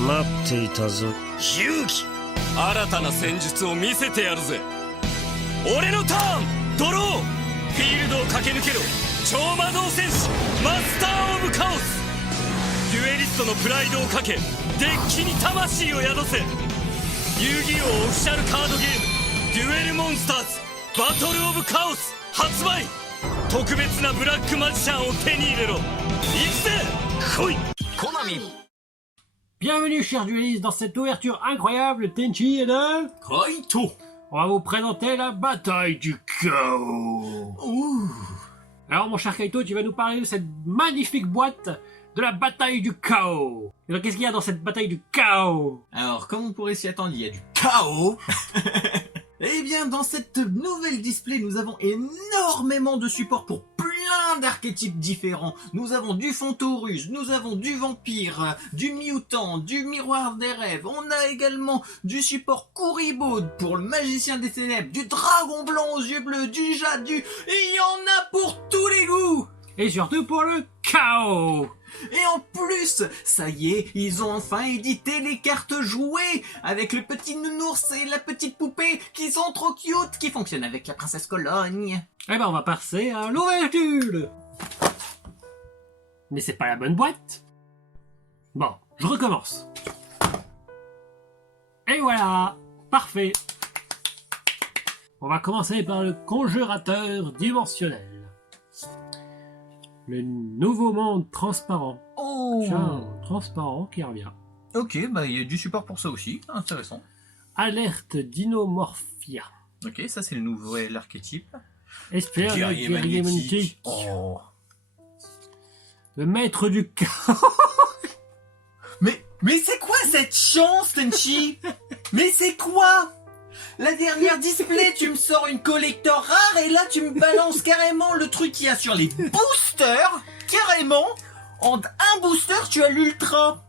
待っていたぞ勇気。新たな戦術を見せてやるぜ。俺のターンドロー。フィールドを駆け抜けろ超魔導戦士マスター・オブ・カオス。デュエリストのプライドをかけデッキに魂を宿せ。遊戯王オフィシャルカードゲームデュエルモンスターズバトル・オブ・カオス発売。特別なブラックマジシャンを手に入れろ。行くぜ来い。コナミ。Bienvenue chers duellistes dans cette ouverture incroyable Tenchi et de Kaito. On va vous présenter la bataille du chaos. Alors mon cher Kaito, tu vas nous parler de cette magnifique boîte de la bataille du chaos. Et donc qu'est-ce qu'il y a dans cette bataille du chaos? Alors, comme on pourrait s'y attendre, il y a du chaos. Eh bien, dans cette nouvelle display, nous avons énormément de supports pour plein d'archétypes différents. Nous avons du Fontaurus, nous avons du vampire, du mutant, du miroir des rêves. On a également du support Kuribo pour le magicien des ténèbres, du dragon blanc aux yeux bleus, du jade, Et il y en a pour tous les goûts. Et surtout pour le chaos. Et en plus, ça y est, ils ont enfin édité les cartes jouées avec le petit nounours et la petite poupée qui sont trop cute, qui fonctionnent avec la princesse Cologne. Eh ben on va passer à l'ouverture. Mais c'est pas la bonne boîte. Bon, je recommence. Et voilà, parfait. On va commencer par le conjurateur dimensionnel. Le nouveau monde transparent. Oh. Tiens, transparent qui revient. Ok, bah il y a du support pour ça aussi, intéressant. Alerte Dinomorphia. Ok, ça c'est le nouvel archétype. Espère Guerrier magnétique. Oh. Le maître du chaos. Mais c'est quoi cette chance, Tenchi? Mais c'est quoi? La dernière display, tu me sors une collector rare et là tu me balances carrément le truc qu'il y a sur les boosters. Carrément. En un booster, tu as l'ultra.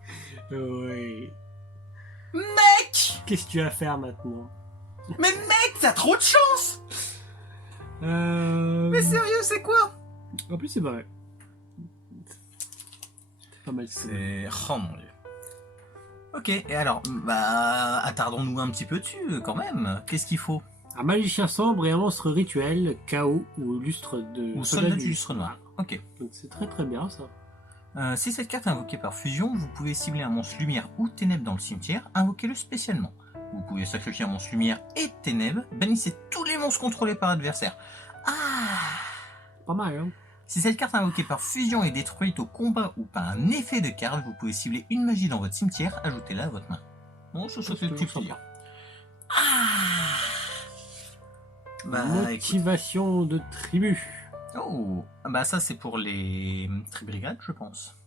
Oui. Mec! Qu'est-ce que tu vas faire maintenant? Mais mec, t'as trop de chance! Mais sérieux, c'est quoi? En plus, c'est vrai. C'est pas mal. C'est... Oh mon dieu. Ok, et alors, bah, attardons-nous un petit peu dessus, quand même. Qu'est-ce qu'il faut? Un magicien sombre et un monstre rituel, chaos ou lustre de... Ou soldat du lustre noir. Ok. Donc c'est très très bien ça. Si cette carte est invoquée par fusion, vous pouvez cibler un monstre lumière ou ténèbres dans le cimetière, invoquez-le spécialement. Vous pouvez sacrifier un monstre lumière et ténèbres, bannissez tous les monstres contrôlés par l'adversaire. Ah! Pas mal, hein? Si cette carte invoquée par fusion est détruite au combat ou par un effet de carte, vous pouvez cibler une magie dans votre cimetière, ajoutez-la à votre main. Bon, ça fait le petit plaisir. Ah! Bah, motivation de tribu. Oh! Bah ça c'est pour les tribrigades, je pense.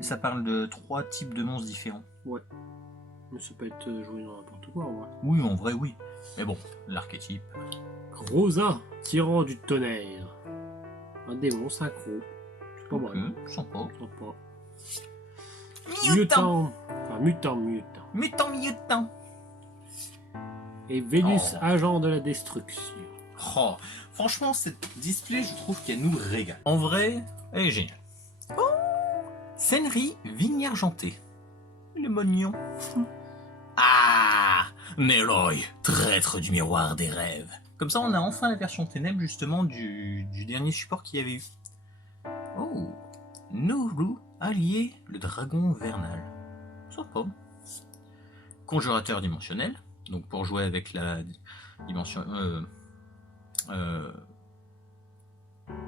Ça parle de 3 types de monstres différents. Ouais. Mais ça peut être joué dans n'importe quoi en vrai. Oui, en vrai, oui. Mais bon, l'archétype. Rosa, tyran du tonnerre. Un démon synchro. C'est pas mal. Sympa. Sympa. Mutant. Enfin, mutant. Mutant. Et Vénus, agent de la destruction. Oh, franchement, cette display, je trouve qu'elle nous régale. En vrai, elle est géniale. Oh, Senri, vigne argentée. Le mognon. Ah, Meloy, traître du miroir des rêves. Comme ça, on a enfin la version ténèbres, justement, du dernier support qu'il y avait eu. Oh, Noru, allié, le dragon vernal. Sympa. Conjurateur dimensionnel. Donc, pour jouer avec la dimension...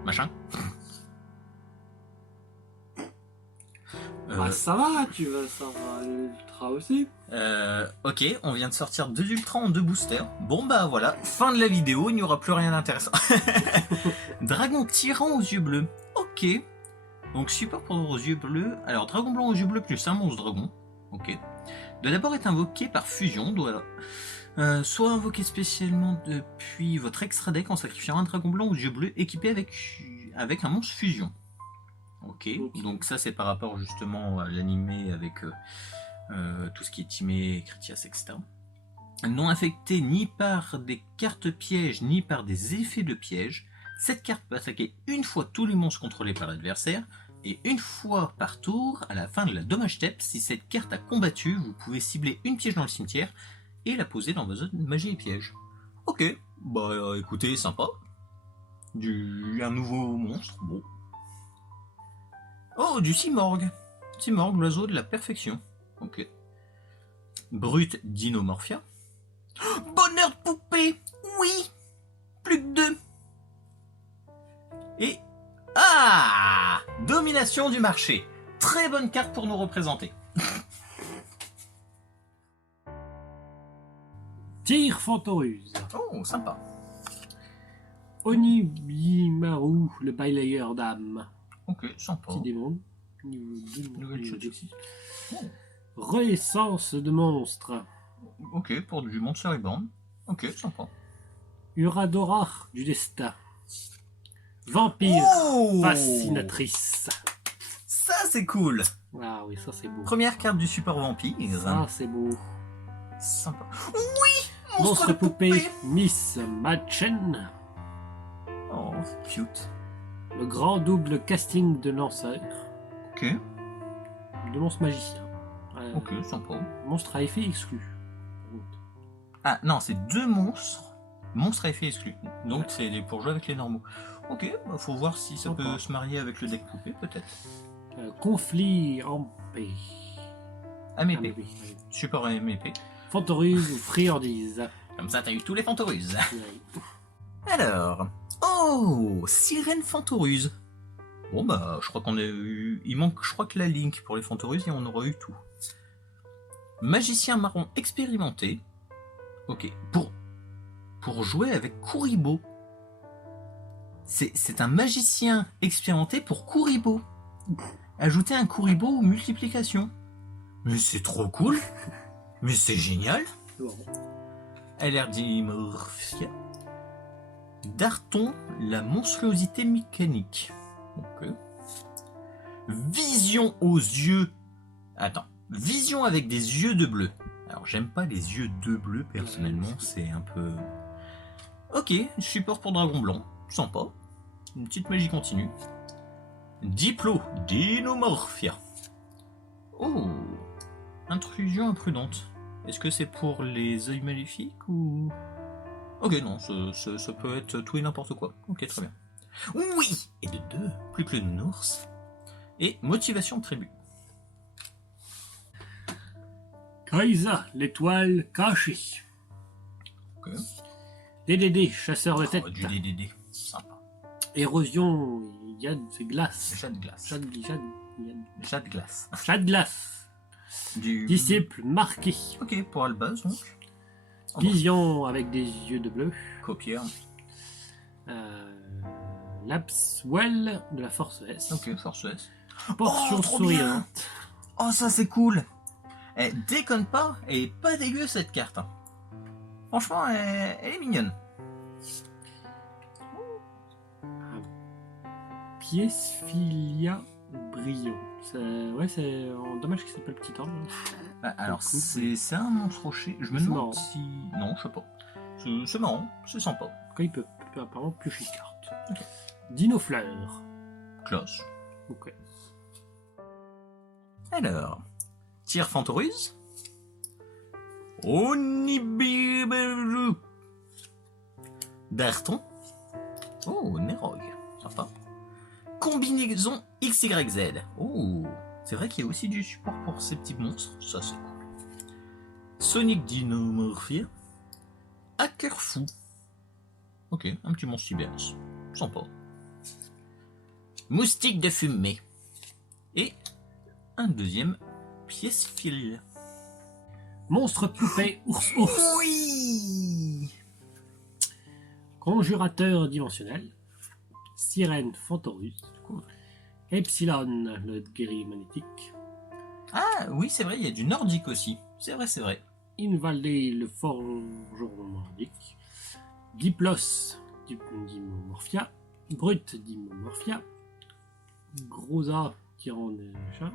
machin. Bah ça va, ça va l'ultra aussi. Ok, on vient de sortir 2 ultras en 2 boosters. Bon bah voilà, fin de la vidéo, il n'y aura plus rien d'intéressant. Dragon tyran aux yeux bleus. Ok. Donc support pour aux yeux bleus. Alors dragon blanc aux yeux bleus plus un monstre dragon. Ok. Doit d'abord être invoqué par fusion. Doit soit invoqué spécialement depuis votre extra deck en sacrifiant un dragon blanc aux yeux bleus équipé avec un monstre fusion. Ok, donc ça c'est par rapport justement à l'animé avec tout ce qui est Timé, Critias, etc. Non affecté ni par des cartes pièges ni par des effets de piège, cette carte peut attaquer une fois tous les monstres contrôlés par l'adversaire, Et une fois par tour, à la fin de la dommage step, si cette carte a combattu, vous pouvez cibler une piège dans le cimetière et la poser dans vos zones magie et piège. Ok, bah écoutez, sympa. Un nouveau monstre, bon. Oh, du Simorgh. Simorgh, l'oiseau de la perfection. Ok. Brut Dinomorphia. Oh, bonheur de poupée. Oui. Plus que 2. Et... Ah, domination du marché. Très bonne carte pour nous représenter. Tyr Fantoruse. Oh, sympa. Onibimaru, le balayeur d'âme. Ok, sympa. Petit démon. Niveau 2, Nouvelle niveau chose. 6. Oh. Renaissance de monstre. Ok, pour du Monster Reborn. Ok, sympa. Uradora du destin. Vampire Oh, fascinatrice. ça c'est cool. Ah oui, ça c'est beau. Première carte du support vampire. Ça c'est beau. Sympa. Oui, Monstre de poupée Miss Machen. Oh, cute. Le grand double casting de lanceur. Ok, De monstre magicien. ok, sympa. Monstre à effet exclu. Ah non, c'est 2 monstres. Monstres à effet exclu. Donc c'est pour jouer avec les normaux. Ok, bah, faut voir si ça Sympa. peut se marier avec le deck poupée, peut-être. Conflit en paix. MEP. Support MEP. Fantoruse ou friandise. Comme ça, t'as eu tous les Fantoruses. Ouais. Alors. Oh, Sirène Fantoruse. Bon bah, je crois qu'on a eu... Il manque, je crois que la Link pour les Fantoruses et on aura eu tout. Magicien marron expérimenté. Ok, pour jouer avec Kuribo. C'est un magicien expérimenté pour Kuribo. Ajouter un Kuribo ou multiplication. Mais c'est trop cool. Mais c'est génial. Bon. Dimorphia. Darton, la monstruosité mécanique. Ok. Vision aux yeux. Attends. Vision avec des yeux de bleu. Alors j'aime pas les yeux de bleu personnellement, c'est un peu... Ok, support pour dragon blanc. Sympa. Une petite magie continue. Diplo, Dinomorphia. Oh. Intrusion imprudente. Est-ce que c'est pour les œils maléfiques ou... Ok, non, ça peut être tout et n'importe quoi. Ok, très bien. Oui. Et de 2, plus que le nounours. Et motivation de tribu. Kaisa, l'étoile cachée. Ok. DDD, chasseur de tête. Oh, du DDD. Sympa. Érosion, Yad, c'est glace. Chat de glace. Chat Chat de glace. de glace. Du... Disciple marqué. Ok, pour Albaz, donc. Vision avec des yeux de bleu. Copieur. Lapswell de la force S. Ok, force S. Portion Oh, trop bien. souriante. Oh, ça c'est cool. Eh, déconne pas, elle est pas dégueu cette carte. Hein. Franchement, elle est mignonne. Piesphilia brillant. Ouais, c'est dommage que c'est pas le petit ordre. Bah, alors, cool. c'est un monstre rocher. Je me C'est demande marrant. si... Non, je sais pas. C'est marrant, c'est sympa. Quand il peut apparemment piocher une carte. Dinofleur. Classe. Ok. Alors, Tyr Fantoruse. Onibiru. Darton. Oh, Nerog. Sympa. Combinaison XYZ. Oh, c'est vrai qu'il y a aussi du support pour ces petits monstres. Ça, c'est cool. Sonic Dinomorphia. Hacker fou. Ok, un petit monstre Sibéris. Sympa. Moustique de fumée. Et un deuxième pièce fil. Monstre poupée ours. Oui. Conjurateur dimensionnel. Sirène Fantorus. Epsilon, le guerrier magnétique. Ah oui, c'est vrai, il y a du nordique aussi. C'est vrai, c'est vrai. Invaldé, le forgeron nordique. Diplos, Dimomorphia. Brut, Dimomorphia. Grosa, tyran de chat.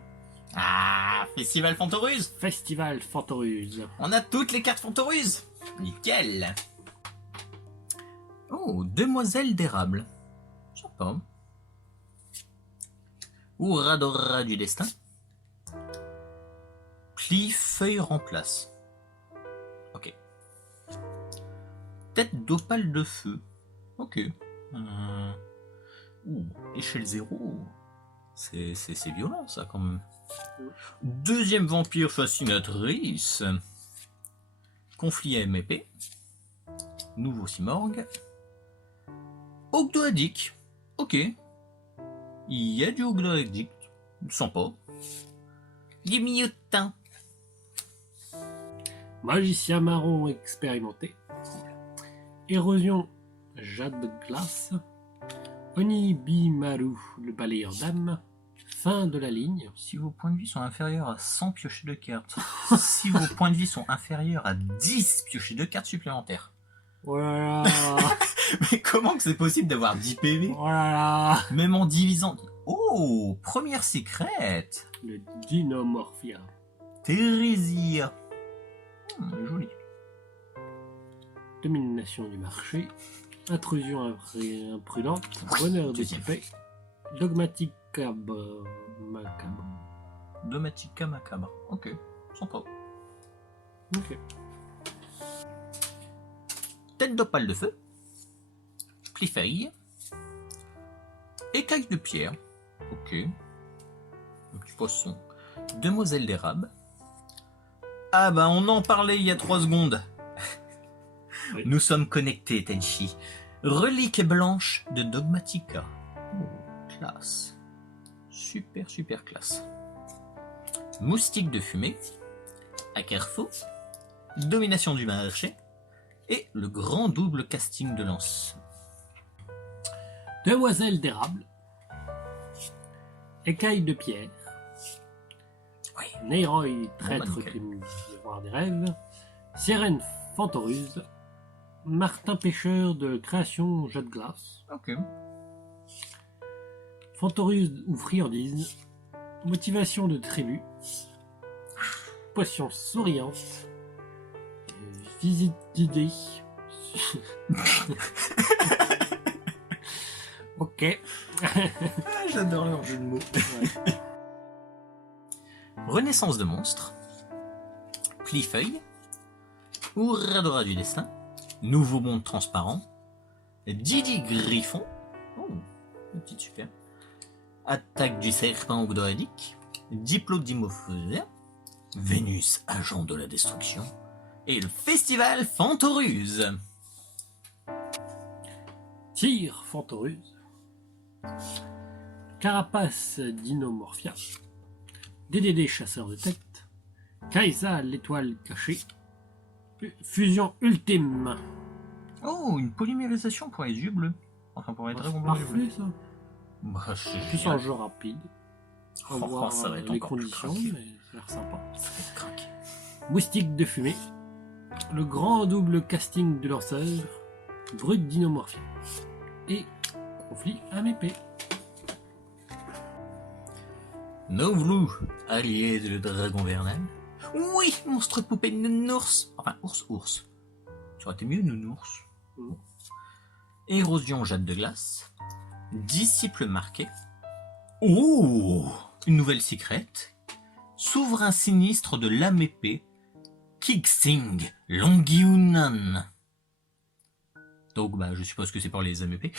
Ah, Festival Fantoruse. Festival Fantoruse. On a toutes les cartes Fantoruse. Nickel. Oh, Demoiselle d'érable. Sympa. Ouradora du destin. Pli feuille remplace. Ok. Tête d'opale de feu. Ok. Échelle 0. C'est violent ça quand même. Deuxième vampire fascinatrice. Conflit à MP. Nouveau Simorgue. Ogdoadic. Ok. Il y a du Ogdoadic. Sympa. Guimillotin. Magicien marron expérimenté. Érosion jade de glace. Onibimaru, le balayeur d'âme. Fin de la ligne. Si vos points de vie sont inférieurs à 100 piochés de cartes. Si vos points de vie sont inférieurs à 10 piochés de cartes supplémentaires. Voilà. Mais comment que c'est possible d'avoir 10 PV? Voilà. Même en divisant... Oh, première secrète. Le Dinomorphia. Thérésia. Joli. Domination du marché. Intrusion imprudente. Bonheur de Deuxième. paix. Dogmatique macabre. Domatica macabre. Ok, sympa. Ok. Tête d'opale de feu. Clifeuille. Écaille de pierre. Ok. Un petit poisson. Demoiselle d'érable. Ah bah on en parlait il y a 3 secondes. Oui. Nous sommes connectés, Tenchi. Relique blanche de Dogmatica. Oh, classe. Super, super classe. Moustique de fumée. Akerfo. Domination du marché. Et le grand double casting de lance. Demoiselle d'érable. Écaille de pierre. Oui. Neyroy, traître Bon, bah, nickel. du miroir des rêves. Sirène Fantoruse. Martin pêcheur de création jet de glace. Ok. Fantoruse ou friandise. Motivation de tribu. Potion souriante. Visite d'idées. Ok. J'adore leur jeu de mots. Ouais. Renaissance de monstre. Clifeuille. Ouradora du destin. Nouveau monde transparent. Didi Griffon. Oh, petite super. Attaque du serpent ogdoadique. Diplodimophosien. Vénus, agent de la destruction. Et le festival Fantoruse. Tir Fantoruse. Carapace Dinomorphia. DDD chasseur de tête. Kaisa l'étoile cachée. Fusion ultime. Oh, une polymérisation pour les yeux bleus. Enfin, pour les dragons bleus. Parfait ça. Bah, c'est Plus génial. en jeu rapide. On va Oh, voir ça va être les encore plus conditions, craqué. mais ça a l'air sympa. Ça va être craqué. Moustique de fumée. Le grand double casting de lanceur. Brut Dinomorphia. Et conflit AMP. Novlou, allié de le dragon vernal. Oui, monstre poupée nounours. Enfin, ours. Ça aurait été mieux, nounours. Érosion jade de glace. Disciple marqué. Oh, une nouvelle secrète. Souverain sinistre de l'âme épée. Kiksing Longiunan. Donc, bah, je suppose que c'est pour les âmes épées.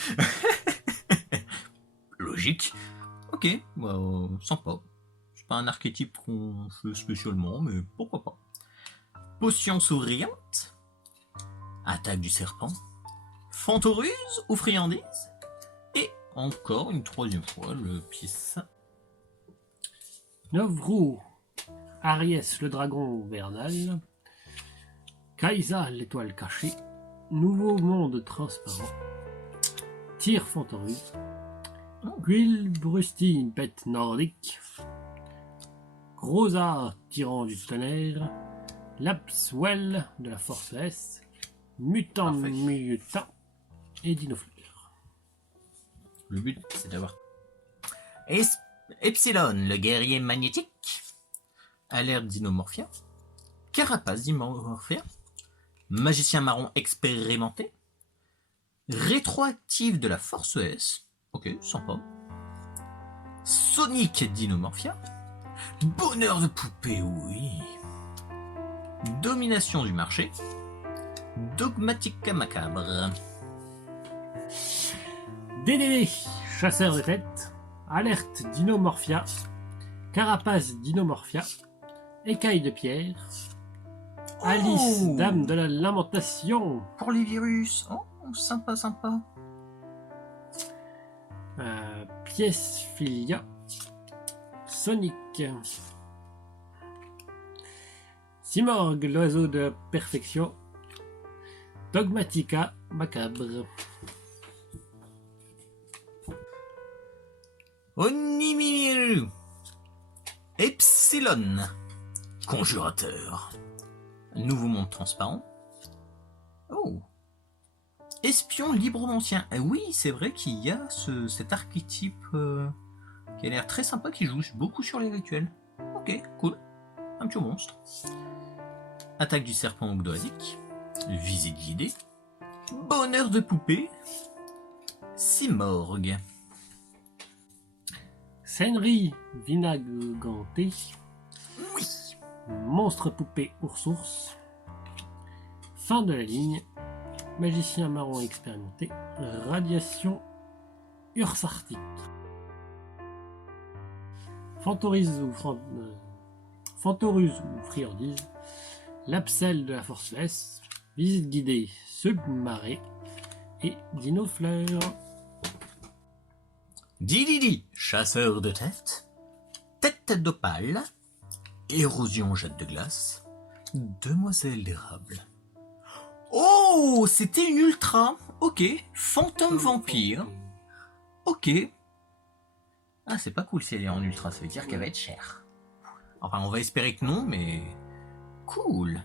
Logique. Ok, bah, sympa. C'est pas un archétype qu'on fait spécialement, mais pourquoi pas. Potion souriante. Attaque du serpent. Fantoruse ou friandise. Et encore une troisième fois le pisse. Novru. Aries le dragon vernal. Kaisa l'étoile cachée. Nouveau monde transparent. Tir Fantoruse. Guil Brusti, une bête nordique. Grosa, tyran du tonnerre. Lapswell de la force S. Mutant Parfait. mutant. Et Dinofleur. Le but, c'est d'avoir... Epsilon, le guerrier magnétique. Alerte Dinomorphia. Carapace Dinomorphia. Magicien marron expérimenté. Rétroactif de la force S. Ok, sympa. Sonic Dinomorphia. Bonheur de poupée, oui. Domination du marché. Dogmatica Macabre. DDD, chasseur de tête. Alerte Dinomorphia. Carapace Dinomorphia. Écaille de pierre. Alice, Oh, dame de la lamentation. pour les virus. Oh, sympa, sympa. Pièce Filia. Sonic. Simorgue, l'oiseau de perfection. Dogmatica Macabre. Onimiru. Epsilon. Conjurateur. Nouveau monde transparent. Oh. Espion libromancien. Oui, c'est vrai qu'il y a cet archétype qui a l'air très sympa, qui joue beaucoup sur les rituels. Ok, cool. Un petit monstre. Attaque du serpent ogdoadique. Visite guidée. Bonheur de poupée. Simorgue. Scènerie vinagantée. Oui. Monstre poupée ours-ours. Fin de la ligne. Magicien marron expérimenté. Radiation ursarctique. Fantoruse ou friandise. L'abselle de la force S. Visite guidée submarée. Et dinofleur. Dididi, chasseur de tête. Tête d'opale. Érosion jette de glace. Demoiselle d'érable. Oh, c'était une ultra. Ok. Fantôme vampire. Ok. Ah, c'est pas cool si elle est en ultra, ça veut dire qu'elle va être chère. Enfin, on va espérer que non, mais... Cool.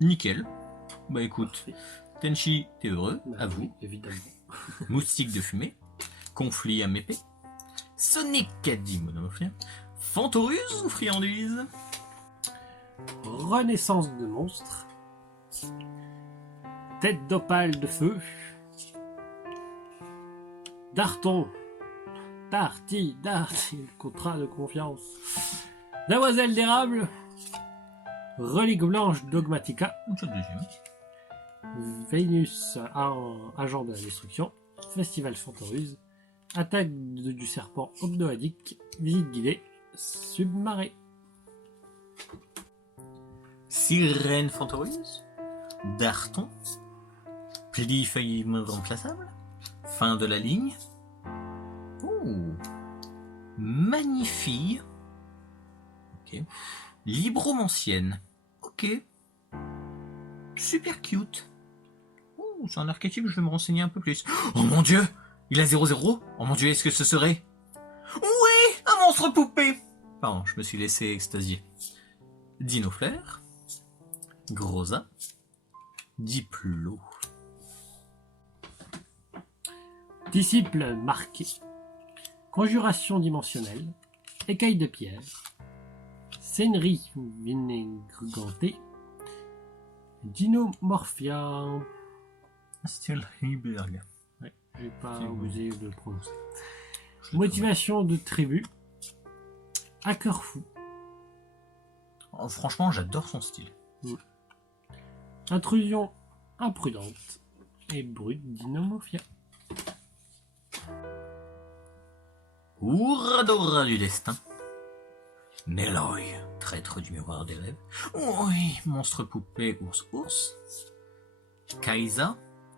Nickel. Bah écoute, Tenchi, t'es heureux, à vous. Évidemment. Moustique de fumée. Conflit à m'épée. Sonic Dinomorphia. Fantoruse ou friandise? Renaissance de monstre. Tête d'opale de feu. Darton. Darty, contrat de confiance. Demoiselle d'érable. Relique blanche dogmatica. C'est le deuxième. Vénus, agent de la destruction. Festival Fantoruse. Attaque du serpent ogdoadique. Visite guidée. Submarée. Sirène Fantoruse. Darton. Pli faillitement remplaçable. Fin de la ligne. Oh. Magnifique. Ok. Libromancienne. Ok. Super cute. Oh, c'est un archétype, je vais me renseigner un peu plus. Oh mon dieu! Il a 0-0? Oh mon dieu, est-ce que ce serait... Oui! Un monstre poupée! Pardon, je me suis laissé extasier. Dinofleur. Grosa. Diplo. Disciple marqué. Conjuration dimensionnelle. Écaille de pierre. Scénerie vinaigrantée. Dinomorphia. Stilberg. Ouais, j'ai pas C'est bon. osé le prononcer. Motivation de tribu. Hacker fou. Oh, franchement, j'adore son style. Intrusion imprudente. Et brute Dinomorphia. Ouradora du destin. Meloy, traître du miroir des rêves. Oui, monstre poupée, ours. Kaisa.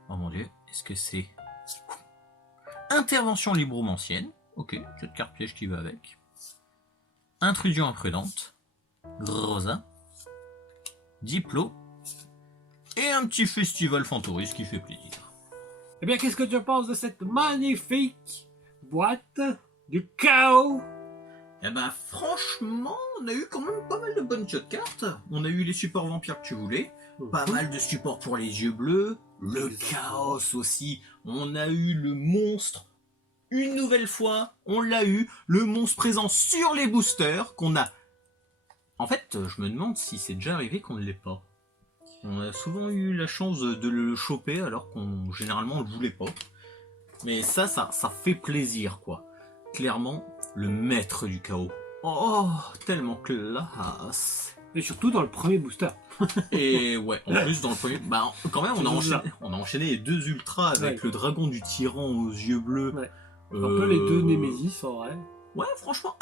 Oh mon dieu, est-ce que c'est... Intervention libromancienne. Ok, jeu de carte piège qui va avec. Intrusion imprudente. Rosa. Diplo. Et un petit festival Fantorus qui fait plaisir. Eh bien, qu'est-ce que tu penses de cette magnifique boîte du chaos? Eh ben franchement, on a eu quand même pas mal de bonnes jeux de cartes. On a eu les supports vampires que tu voulais, pas mal de supports pour les yeux bleus, le chaos aussi, on a eu le monstre. Une nouvelle fois, on l'a eu, le monstre présent sur les boosters qu'on a... En fait, je me demande si c'est déjà arrivé qu'on ne l'ait pas. On a souvent eu la chance de le choper alors qu'on généralement on le voulait pas. Mais ça fait plaisir quoi. Clairement, Le maître du chaos. Oh, tellement classe. Et surtout dans le premier booster. Et ouais, en plus dans le premier, bah quand même on a enchaîné les deux ultras avec le dragon du tyran aux yeux bleus. Ouais. Un peu les deux Némésis en vrai. Ouais, franchement,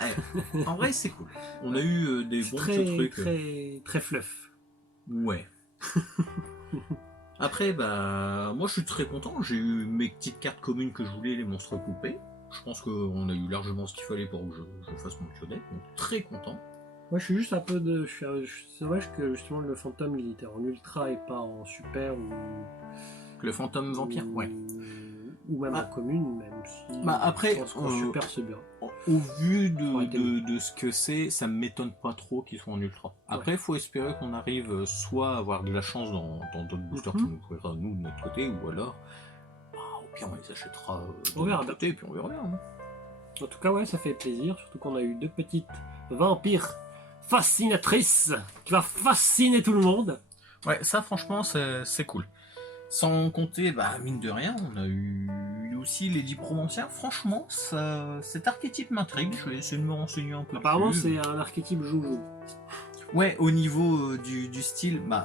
en vrai c'est cool. On a eu des bons petits trucs. Très fluff. Ouais. Après, bah moi je suis très content. J'ai eu mes petites cartes communes que je voulais, les monstres coupés. Je pense qu'on a eu largement ce qu'il fallait pour que je fasse mon pionnet. Donc très content. Moi je suis juste un peu de... C'est dommage que justement le fantôme il était en ultra et pas en super ou... Le fantôme vampire, ouais. Ou même en commune, même si... Bah après, je pense qu'en super c'est bien. Au vu de ce que c'est, ça me m'étonne pas trop qu'ils soient en ultra. Après, il faut espérer qu'on arrive soit à avoir de la chance dans d'autres boosters qui nous couvrira nous de notre côté, ou alors, au pire on les achètera de notre côté et puis on verra bien. Hein. En tout cas, ouais, ça fait plaisir, surtout qu'on a eu deux petites vampires fascinatrices qui va fasciner tout le monde. Ouais, ça franchement c'est cool. Sans compter, bah mine de rien, on a eu aussi les 10 provinciens. Franchement, cet archétype m'intrigue. Je vais essayer de me renseigner un peu. Apparemment, plus. c'est un archétype joujou. Ouais, au niveau du style, bah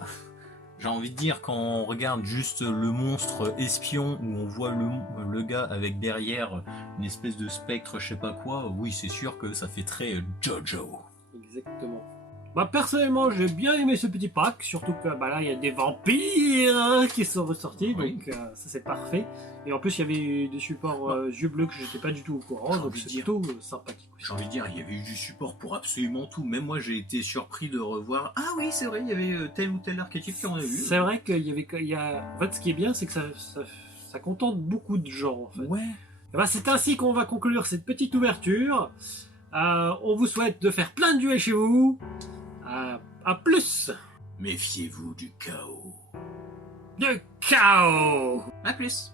j'ai envie de dire quand on regarde juste le monstre espion où on voit le gars avec derrière une espèce de spectre, je sais pas quoi. Oui, c'est sûr que ça fait très Jojo. Exactement. Bah personnellement j'ai bien aimé ce petit pack, surtout que bah là il y a des vampires qui sont ressortis, donc ça c'est parfait. Et en plus il y avait des supports yeux bleus que j'étais pas du tout au courant, donc c'est plutôt sympathique. J'ai envie de dire, il y avait eu du support pour absolument tout. Même moi j'ai été surpris de revoir. Ah oui c'est vrai, il y avait tel ou tel archétype qu'on a vu. C'est vrai qu'il y avait, en fait ce qui est bien c'est que ça contente beaucoup de gens en fait. Ouais. Et bah, c'est ainsi qu'on va conclure cette petite ouverture. On vous souhaite de faire plein de duels chez vous. À plus. Méfiez-vous du chaos. De chaos. À plus.